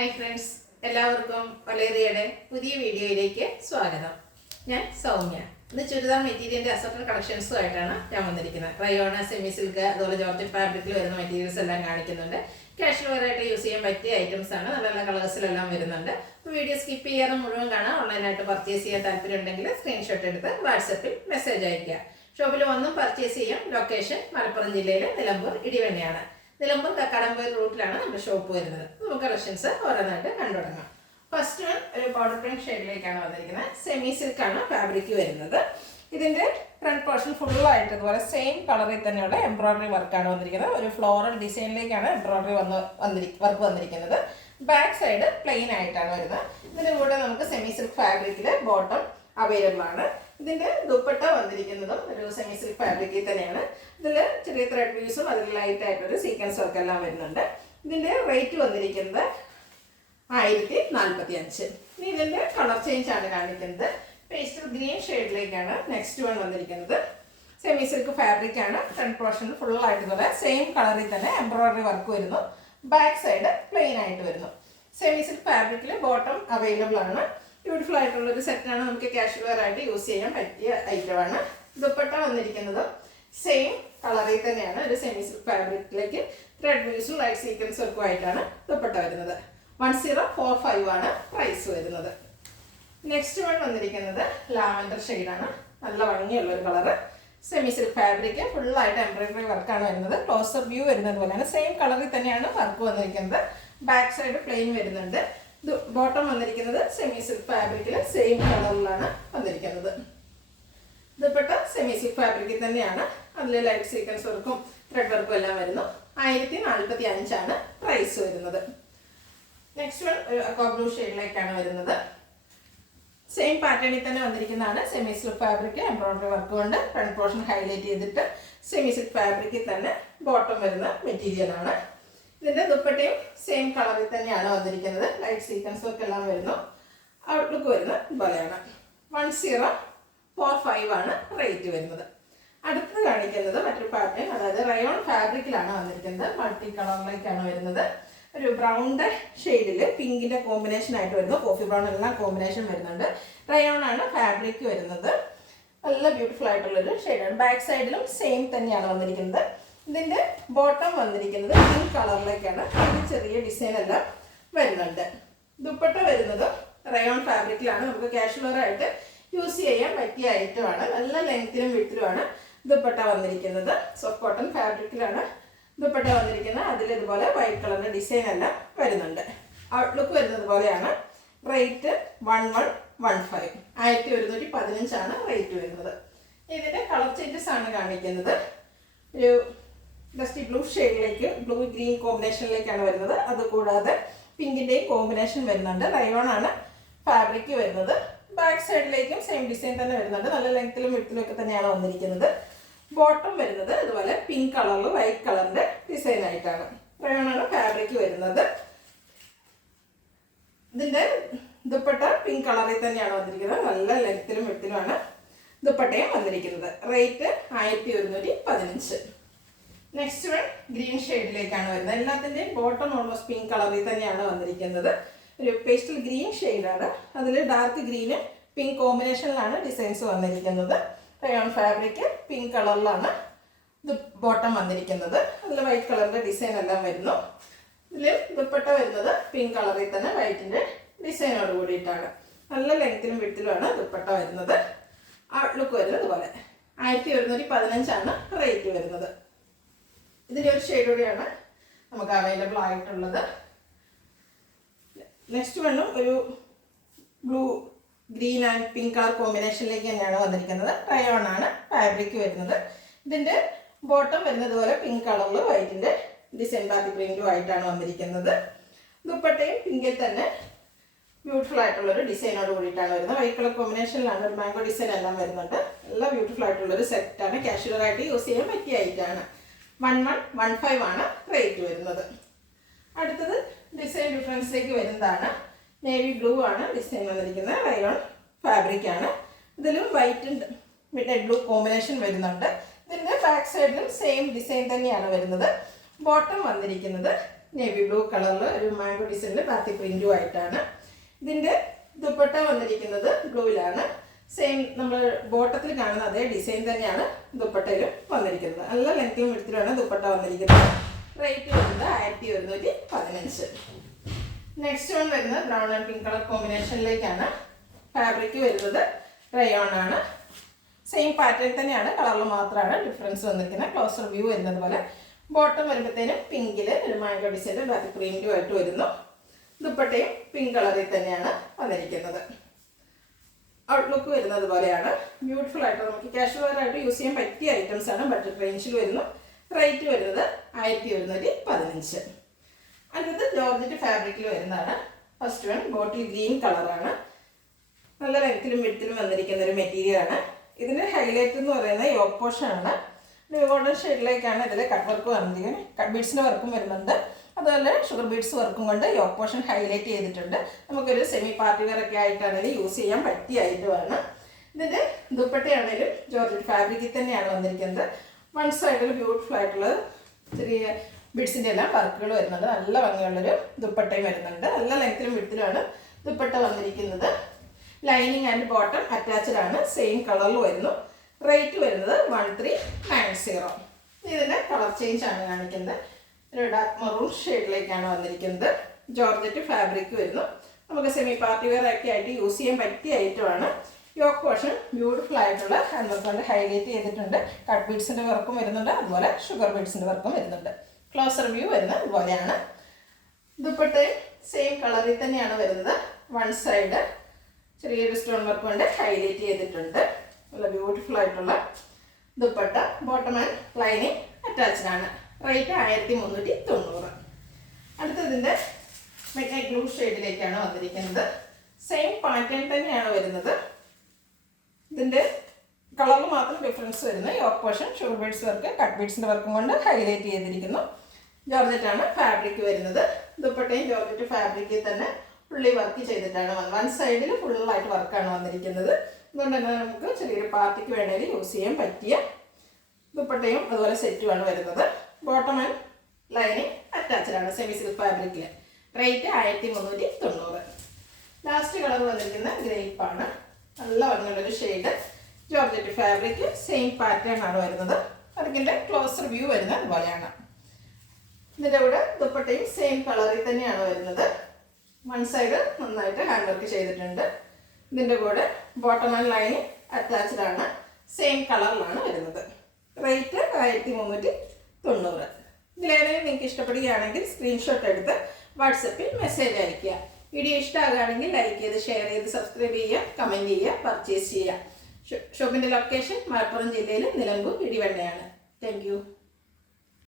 Hi friends, എല്ലാവർക്കും വലേറിയയുടെ പുതിയ വീഡിയോയിലേക്ക് സ്വാഗതം. ഞാൻ സൗമ്യ. ഇന്ന് ചുരിദാർ മെറ്റീരിയലിൻ്റെ അസർട്ടഡ് കളക്ഷൻസുമായിട്ടാണ് ഞാൻ വന്നിരിക്കുന്നത്. റയോണ, സെമി സിൽക്ക്, അതുപോലെ ജോർജറ്റ് ഫാബ്രിക്കിൽ വരുന്ന മെറ്റീരിയൽസ് എല്ലാം കാണിക്കുന്നുണ്ട്. കാഷ്വൽ വെയറായിട്ട് യൂസ് ചെയ്യാൻ പറ്റിയ ഐറ്റംസ് ആണ്. നല്ല നല്ല കളേഴ്സിലെല്ലാം വരുന്നുണ്ട്. അപ്പോൾ വീഡിയോ സ്കിപ്പ് ചെയ്യാതെ മുഴുവൻ കാണാം. ഓൺലൈനായിട്ട് പർച്ചേസ് ചെയ്യാൻ താല്പര്യം ഉണ്ടെങ്കിൽ സ്ക്രീൻഷോട്ട് എടുത്ത് വാട്സപ്പിൽ മെസ്സേജ് അയയ്ക്കുക. ഷോപ്പിൽ വന്നും പർച്ചേസ് ചെയ്യാം. ലൊക്കേഷൻ മലപ്പുറം ജില്ലയിലെ നിലമ്പൂർ ഇടിവണ്ണയാണ്. നിലമ്പൂർ കക്കാടംപൊയിൽ റൂട്ടിലാണ് നമ്മുടെ ഷോപ്പ് വരുന്നത്. നമുക്ക് കളക്ഷൻസ് ഓരോന്നായിട്ട് കണ്ടു തുടങ്ങാം. ഫസ്റ്റ് വൺ ഒരു പൗഡർ പിങ്ക് ഷെയ്ഡിലേക്കാണ് വന്നിരിക്കുന്നത്. സെമി സിൽക്കാണ് ഫാബ്രിക് വരുന്നത്. ഇതിൻ്റെ ഫ്രണ്ട് പോർഷൻ ഫുള്ളായിട്ട് ഇതുപോലെ സെയിം കളറിൽ തന്നെയുള്ള എംബ്രോയിഡറി വർക്കാണ് വന്നിരിക്കുന്നത്. ഒരു ഫ്ലോറൽ ഡിസൈനിലേക്കാണ് എംബ്രോയിഡറി വർക്ക് വന്നിരിക്കുന്നത്. ബാക്ക് സൈഡ് പ്ലെയിൻ ആയിട്ടാണ് വരുന്നത്. ഇതിൻ്റെ കൂടെ നമുക്ക് സെമി സിൽക്ക് ഫാബ്രിക്കിൽ ബോട്ടം അവൈലബിൾ ആണ്. ഇതിൻ്റെ ദുപ്പട്ട വന്നിരിക്കുന്നതും ഒരു സെമി സിൽക്ക് ഫാബ്രിക്കിൽ തന്നെയാണ്. ഇതിൽ ചെറിയ ത്രെഡ് വ്യൂസും അതിൽ ലൈറ്റ് ആയിട്ടൊരു സീക്വൻസ് വർക്ക് എല്ലാം വരുന്നുണ്ട്. ഇതിൻ്റെ റേറ്റ് വന്നിരിക്കുന്നത് 1045. ഇനി ഇതിൻ്റെ കളർ ചേഞ്ച് ആണ് കാണിക്കുന്നത്. പേസ്റ്റൽ ഗ്രീൻ ഷെയ്ഡിലേക്കാണ് നെക്സ്റ്റ് വൺ വന്നിരിക്കുന്നത്. സെമി സിൽക്ക് ഫാബ്രിക് ആണ്. ഫ്രണ്ട് പോർഷൻ ഫുള്ളായിട്ട് പോലെ സെയിം കളറിൽ തന്നെ എംബ്രോയിഡറി വർക്ക് വരുന്നു. ബാക്ക് സൈഡ് പ്ലെയിൻ ആയിട്ട് വരുന്നു. സെമി സിൽക്ക് ഫാബ്രിക്കിൽ ബോട്ടം അവൈലബിൾ ആണ്. ബ്യൂട്ടിഫുൾ ആയിട്ടുള്ളൊരു സെറ്റാണ്. നമുക്ക് കാഷ്വൽ വെയർ ആയിട്ട് യൂസ് ചെയ്യാൻ പറ്റിയ ഐറ്റമാണ്. ദുപ്പട്ട വന്നിരിക്കുന്നത് സെയിം കളറിൽ തന്നെയാണ്. ഒരു സെമി സിൽക്ക് ഫാബ്രിക്കിലേക്ക് ത്രെഡ് വ്യൂസും ലൈറ്റ് സീക്വൻസും ഒക്കെ ആയിട്ടാണ് ദുപ്പട്ട വരുന്നത്. 1045 ആണ് പ്രൈസ് വരുന്നത്. നെക്സ്റ്റ് വൺ വന്നിരിക്കുന്നത് ലാവൻഡർ ഷെയ്ഡാണ്. നല്ല ഭംഗിയുള്ളൊരു കളറ്. സെമി സിൽക്ക് ഫാബ്രിക് ഫുള്ളായിട്ട് എംബ്രോയിഡറി വർക്കാണ് വരുന്നത്. ക്ലോസർ വ്യൂ വരുന്നത് പോലെയാണ്. സെയിം കളറിൽ തന്നെയാണ് വർക്ക് വന്നിരിക്കുന്നത്. ബാക്ക് സൈഡ് പ്ലെയിൻ വരുന്നുണ്ട്. ബോട്ടം വന്നിരിക്കുന്നത് സെമി സിൽക്ക് ഫാബ്രിക്കിൽ സെയിം കളറിലാണ് വന്നിരിക്കുന്നത്. ദുപ്പട്ട സെമി സിൽക്ക് ഫാബ്രിക്കിൽ തന്നെയാണ്. അതിൽ ലൈറ്റ് സീക്വൻസ് വർക്കും ത്രെഡ് വർക്കും എല്ലാം വരുന്നു. 1045 ആണ് പ്രൈസ് വരുന്നത്. നെക്സ്റ്റ് വൺ ഒരു അക്വാ ബ്ലൂ ഷെയ്ഡിലേക്കാണ് വരുന്നത്. സെയിം പാറ്റേണിൽ തന്നെ വന്നിരിക്കുന്നതാണ്. Semi silk fabric embroidery work കൊണ്ട് ഫ്രണ്ട് പോർഷൻ ഹൈലൈറ്റ് ചെയ്തിട്ട് സെമി സിൽക്ക് ഫാബ്രിക്കിൽ തന്നെ ബോട്ടം വരുന്ന മെറ്റീരിയലാണ്. ഇതിൻ്റെ ദുപ്പട്ടയും സെയിം കളറിൽ തന്നെയാണ് വന്നിരിക്കുന്നത്. ലൈറ്റ് സീക്വൻസ് ഒക്കെ എല്ലാം വരുന്നു. ഔട്ട്ലുക്ക് വരുന്നത് ഇതുപോലെയാണ്. 1045 ആണ് റേറ്റ് വരുന്നത്. അടുത്തത് കാണിക്കുന്നത് മറ്റൊരു പാറ്റേൺ, അതായത് റയോൺ ഫാബ്രിക്കിലാണ് വന്നിരിക്കുന്നത്. മൾട്ടി കളറിലേക്കാണ് വരുന്നത്. ഒരു ബ്രൗണിൻ്റെ ഷെയ്ഡിൽ പിങ്കിൻ്റെ കോമ്പിനേഷൻ ആയിട്ട് വരുന്നു. കോഫി ബ്രൗൺ എല്ലാം കോമ്പിനേഷൻ വരുന്നുണ്ട്. റയോൺ ആണ് ഫാബ്രിക് വരുന്നത്. നല്ല ബ്യൂട്ടിഫുൾ ആയിട്ടുള്ളൊരു ഷെയ്ഡാണ്. ബാക്ക് സൈഡിലും സെയിം തന്നെയാണ് വന്നിരിക്കുന്നത്. ഇതിൻ്റെ ബോട്ടം വന്നിരിക്കുന്നത് പിങ്ക് കളറിലേക്കാണ്. അതിൽ ചെറിയ ഡിസൈൻ എല്ലാം വരുന്നുണ്ട്. ദുപ്പട്ട വരുന്നത് റയോൺ ഫാബ്രിക്കിലാണ്. നമുക്ക് കാഷ്വൽ വെയർ ആയിട്ട് യൂസ് ചെയ്യാൻ പറ്റിയ ഐറ്റമാണ്. നല്ല ലെങ്ത്തിലും വിട്ടിലുമാണ് ദുപ്പട്ട വന്നിരിക്കുന്നത്. സോഫ്റ്റ് കോട്ടൺ ഫാബ്രിക്കിലാണ് ദുപ്പട്ട വന്നിരിക്കുന്നത്. അതിൽ ഇതുപോലെ വൈറ്റ് കളറിൻ്റെ ഡിസൈൻ എല്ലാം വരുന്നുണ്ട്. ഔട്ട്ലുക്ക് വരുന്നത് പോലെയാണ്. റേറ്റ് 1115. 1115 ആണ് റേറ്റ് വരുന്നത്. ഇതിൻ്റെ കളർ ചേഞ്ചസ് ആണ് കാണിക്കുന്നത്. ഒരു ഡസ്റ്റി ബ്ലൂ ഷെയ്ഡിലേക്ക് ബ്ലൂ ഗ്രീൻ കോമ്പിനേഷനിലേക്കാണ് വരുന്നത്. അതുകൂടാതെ പിങ്കിൻ്റെയും കോമ്പിനേഷൻ വരുന്നുണ്ട്. റയോൺ ആണ് ഫാബ്രിക് വരുന്നത്. ബാക്ക് സൈഡിലേക്കും സെയിം ഡിസൈൻ തന്നെ വരുന്നുണ്ട്. നല്ല ലെങ്ത്തിലും വിഡ്ത്തിലും ഒക്കെ തന്നെയാണ് വന്നിരിക്കുന്നത്. ബോട്ടം വരുന്നത് ഇതുപോലെ പിങ്ക് കളറിൽ വൈറ്റ് കളറിൻ്റെ ഡിസൈൻ ആയിട്ടാണ്. റയോൺ ആണ് ഫാബ്രിക് വരുന്നത്. ഇതിൻ്റെ ദുപ്പട്ട പിങ്ക് കളറിൽ തന്നെയാണ് വന്നിരിക്കുന്നത്. നല്ല ലെങ്ത്തിലും വിഡ്ത്തിലുമാണ് ദുപ്പട്ടയും വന്നിരിക്കുന്നത്. റേറ്റ് 1115. നെക്സ്റ്റ് വൺ ഗ്രീൻ ഷെയ്ഡിലേക്കാണ് വരുന്നത്. എല്ലാത്തിൻ്റെയും ബോട്ടം ഓൾമോസ്റ്റ് പിങ്ക് കളറിൽ തന്നെയാണ് വന്നിരിക്കുന്നത്. ഒരു പേസ്റ്റൽ ഗ്രീൻ ഷെയ്ഡാണ്. അതിൽ ഡാർക്ക് ഗ്രീന് പിങ്ക് കോമ്പിനേഷനിലാണ് ഡിസൈൻസ് വന്നിരിക്കുന്നത്. റയോൺ ഫാബ്രിക് പിങ്ക് കളറിലാണ് ഇത് ബോട്ടം വന്നിരിക്കുന്നത്. അതിൽ വൈറ്റ് കളറിൻ്റെ ഡിസൈൻ എല്ലാം വരുന്നു. ഇതിൽ ദുപ്പട്ട വരുന്നത് പിങ്ക് കളറിൽ തന്നെ വൈറ്റിൻ്റെ ഡിസൈനോട് കൂടിയിട്ടാണ്. നല്ല ലെങ്ത്തിലും വിഡ്ത്തിലുമാണ് ദുപ്പട്ട വരുന്നത്. ഔട്ട്ലുക്ക് വരുന്നത് പോലെ. 1115 ആണ് റേറ്റ് വരുന്നത്. ഇതിൻ്റെ ഒരു ഷെയ്ഡ് കൂടിയാണ് നമുക്ക് അവൈലബിൾ ആയിട്ടുള്ളത്. നെക്സ്റ്റ് വണ്ണും ഒരു blue green and pink colour കോമ്പിനേഷനിലേക്ക് തന്നെയാണ് വന്നിരിക്കുന്നത്. റയോൺ ആണ് ഫാബ്രിക് വരുന്നത്. ഇതിൻ്റെ ബോട്ടം വരുന്നത് പോലെ പിങ്ക് കളറിൽ വൈറ്റിൻ്റെ ഡിസൈൻ ബാത്തി പ്രിൻറ്റും ആയിട്ടാണ് വന്നിരിക്കുന്നത്. ദുപ്പട്ടയും പിങ്കിൽ തന്നെ ബ്യൂട്ടിഫുൾ ആയിട്ടുള്ളൊരു ഡിസൈനോട് കൂടിയിട്ടാണ് വരുന്നത്. വൈറ്റ് കളർ കോമ്പിനേഷനിലാണ് ഒരു മാംഗോ ഡിസൈൻ എല്ലാം വരുന്നുണ്ട്. എല്ലാം ബ്യൂട്ടിഫുൾ ആയിട്ടുള്ളൊരു സെറ്റാണ്. കാഷ്വൽ ആയിട്ട് യൂസ് ചെയ്യാൻ പറ്റിയ ഐറ്റമാണ്. 1115 ആണ് റേറ്റ് വരുന്നത്. അടുത്തത് ഡിസൈൻ ഡിഫറൻസിലേക്ക് വരുന്നതാണ്. നേവി ബ്ലൂ ആണ് ഡിസൈൻ വന്നിരിക്കുന്നത്. റയോൺ ഫാബ്രിക് ആണ്. ഇതിലും വൈറ്റ് മിഡ് ബ്ലൂ കോമ്പിനേഷൻ വരുന്നുണ്ട്. ഇതിൻ്റെ ബാക്ക് സൈഡിലും സെയിം ഡിസൈൻ തന്നെയാണ് വരുന്നത്. ബോട്ടം വന്നിരിക്കുന്നത് നേവി ബ്ലൂ കളറിൽ ഒരു മാംഗോ ഡിസൈനിൽ ബാത്തി പ്രിന്റും ആയിട്ടാണ്. ഇതിൻ്റെ ദുപ്പട്ട വന്നിരിക്കുന്നത് ബ്ലൂവിലാണ്. സെയിം നമ്മൾ ബോട്ടത്തിൽ കാണുന്ന അതേ ഡിസൈൻ തന്നെയാണ് ദുപ്പട്ടയിലും വന്നിരിക്കുന്നത്. നല്ല ലെങ്ത്തും വിഡ്ത്തിലുമാണ് ദുപ്പട്ട വന്നിരിക്കുന്നത്. റേറ്റ് വരുന്നത് 1115. നെക്സ്റ്റ് വൺ വരുന്നത് ബ്രൗൺ ആൻഡ് പിങ്ക് കളർ കോമ്പിനേഷനിലേക്കാണ്. ഫാബ്രിക് വരുന്നത് റയോൺ ആണ്. സെയിം പാറ്റേൺ തന്നെയാണ്, കളറിൽ മാത്രമാണ് ഡിഫറൻസ് വന്നിരിക്കുന്നത്. ക്ലോസർ വ്യൂ വരുന്നത് പോലെ. ബോട്ടം വരുമ്പോഴത്തേനും പിങ്കിൽ ഒരു മാംഗോ ഡിസൈൻ്റെ ബാക്ക് പ്രിന്റും ആയിട്ട് വരുന്നു. ദുപ്പട്ടയും പിങ്ക് കളറിൽ തന്നെയാണ് വന്നിരിക്കുന്നത്. ഔട്ട്ലുക്ക് വരുന്നത് പോലെയാണ്. ബ്യൂട്ടിഫുൾ ആയിട്ട് നമുക്ക് കാഷ്വൽ വെയർ ആയിട്ട് യൂസ് ചെയ്യാൻ പറ്റിയ ഐറ്റംസ് ആണ്. ബഡ്ജറ്റ് റേഞ്ചിൽ വരുന്നു. റേറ്റ് വരുന്നത് 1115. അടുത്തത് ജോർജറ്റ് ഫാബ്രിക്കിൽ വരുന്നതാണ്. ഫസ്റ്റ് വൺ ബോട്ടിൽ ഗ്രീൻ കളറാണ്. നല്ല ലെങ്ത്തിലും വിഡ്ത്തിലും വന്നിരിക്കുന്ന ഒരു മെറ്റീരിയലാണ്. ഇതിൻ്റെ ഹൈലൈറ്റ് എന്ന് പറയുന്നത് യോക്ക് പോർഷനാണ്. ഗോൾഡൻ ഷെയ്ഡിലേക്കാണ് ഇതിൽ കട്ട് വർക്ക് വന്നിരിക്കുന്നത്. കട്ട് ബീഡ്സിൻ്റെ വർക്കും വരുന്നുണ്ട്. അതുപോലെ ഷുഗർ ബീഡ്സ് വർക്കും കൊണ്ട് യോക്ക് പോർഷൻ ഹൈലൈറ്റ് ചെയ്തിട്ടുണ്ട്. നമുക്കൊരു സെമി പാർട്ടി വെയർ ഒക്കെ ആയിട്ടാണെങ്കിലും യൂസ് ചെയ്യാൻ പറ്റിയ ഐറ്റമാണ്. ഇതിൻ്റെ ദുപ്പട്ടയാണെങ്കിലും ജോർജറ്റ് ഫാബ്രിക്കിൽ തന്നെയാണ് വന്നിരിക്കുന്നത്. വൺ സൈഡിൽ ബ്യൂട്ടിഫുൾ ആയിട്ടുള്ള ചെറിയ ബീഡ്സിൻ്റെ എല്ലാം വർക്കുകൾ വരുന്നുണ്ട്. നല്ല ഭംഗിയുള്ളൊരു ദുപ്പട്ടയും വരുന്നുണ്ട്. നല്ല ലെങ്ത്തിലും വിഡ്ത്തിലുമാണ് ദുപ്പട്ട വന്നിരിക്കുന്നത്. ലൈനിങ് ആൻഡ് ബോട്ടം അറ്റാച്ച്ഡ് ആണ്. സെയിം കളറിൽ വരുന്നു. റേറ്റ് വരുന്നത് 1390. ഇതിൻ്റെ കളർ ചേഞ്ച് ആണ് കാണിക്കുന്നത്. ഒരു ഡാർക്ക് മെറൂൺ ഷെയ്ഡിലേക്കാണ് വന്നിരിക്കുന്നത്. ജോർജറ്റ് ഫാബ്രിക് വരുന്നു. നമുക്ക് സെമി പാർട്ടി വെയർ ഒക്കെ ആയിട്ട് യൂസ് ചെയ്യാൻ പറ്റിയ ഐറ്റമാണ്. യോക്ക് പോർഷൻ ബ്യൂട്ടിഫുൾ ആയിട്ടുള്ള ഹാൻഡ് വർക്ക് കൊണ്ട് ഹൈലൈറ്റ് ചെയ്തിട്ടുണ്ട്. കട്ട് ബീഡ്സിൻ്റെ വർക്കും വരുന്നുണ്ട്. അതുപോലെ ഷുഗർ ബീഡ്സിൻ്റെ വർക്കും വരുന്നുണ്ട്. ക്ലോസർ വ്യൂ വരുന്നത് ഇതുപോലെയാണ്. ദുപ്പട്ടയും സെയിം കളറിൽ തന്നെയാണ് വരുന്നത്. വൺ സൈഡ് ചെറിയൊരു സ്റ്റോൺ വർക്ക് കൊണ്ട് ഹൈലൈറ്റ് ചെയ്തിട്ടുണ്ട്. നല്ല ബ്യൂട്ടിഫുൾ ആയിട്ടുള്ള dupatta. Bottom and lining attached ആണ്. റേറ്റ് 1390. അടുത്തതിൻ്റെ മിഡ്നൈറ്റ് ബ്ലൂ ഷെയ്ഡിലേക്കാണ് വന്നിരിക്കുന്നത്. സെയിം പാറ്റേൺ തന്നെയാണ് വരുന്നത്. ഇതിൻ്റെ കളറിൽ മാത്രം ഡിഫറൻസ് വരുന്നത്. Yoke portion sugar beads work cut ബീഡ്സിൻ്റെ വർക്കും കൊണ്ട് ഹൈലൈറ്റ് ചെയ്തിരിക്കുന്നു. ജോർജറ്റാണ് ഫാബ്രിക് വരുന്നത്. ദുപ്പട്ടയും ജോർജറ്റ് ഫാബ്രിക്കിൽ തന്നെ ഫുള്ളി വർക്ക് ചെയ്തിട്ടാണ് വൺ സൈഡിൽ ഫുള്ളായിട്ട് വർക്കാണ് വന്നിരിക്കുന്നത്. അതുകൊണ്ട് തന്നെ നമുക്ക് ചെറിയൊരു പാർട്ടിക്ക് വേണമെങ്കിൽ യൂസ് ചെയ്യാൻ പറ്റിയ ദുപ്പട്ടയും അതുപോലെ സെറ്റുമാണ് വരുന്നത്. ബോട്ടം ആൻഡ് ലൈനിങ് അറ്റാച്ച്ഡ് ആണ് സെമി സിൽക്ക് ഫാബ്രിക്കിൽ. റേറ്റ് 1390. ലാസ്റ്റ് കളർ വന്നിരിക്കുന്ന ഗ്രേപ്പാണ്. നല്ല ഭംഗിയുള്ളൊരു shade. Georgette fabric same pattern ആണ് വരുന്നത്. അതിൻ്റെ ക്ലോസർ വ്യൂ വരുന്നത് അതുപോലെയാണ്. ഇതിൻ്റെ കൂടെ ദുപ്പട്ടയും സെയിം കളറിൽ തന്നെയാണ് വരുന്നത്. വൺ സൈഡ് നന്നായിട്ട് ഹാൻഡ് വർക്ക് ചെയ്തിട്ടുണ്ട്. ഇതിൻ്റെ കൂടെ ബോട്ടം ആൻഡ് ലൈനിങ് അറ്റാച്ച്ഡ് ആണ്. സെയിം കളറിലാണ് വരുന്നത്. റേറ്റ് 1390. ഇതിലേതെങ്കിലും നിങ്ങൾക്ക് ഇഷ്ടപ്പെടുകയാണെങ്കിൽ സ്ക്രീൻഷോട്ട് എടുത്ത് വാട്സപ്പിൽ മെസ്സേജ് അയയ്ക്കുക. വീഡിയോ ഇഷ്ടമാകുകയാണെങ്കിൽ ലൈക്ക് ചെയ്ത് ഷെയർ ചെയ്ത് സബ്സ്ക്രൈബ് ചെയ്യുക, കമൻറ്റ് ചെയ്യുക, പർച്ചേസ് ചെയ്യുക. ഷോപ്പിൻ്റെ ലൊക്കേഷൻ മലപ്പുറം ജില്ലയിൽ നിലമ്പൂർ ഇടിവണ്ണയാണ്. Thank you.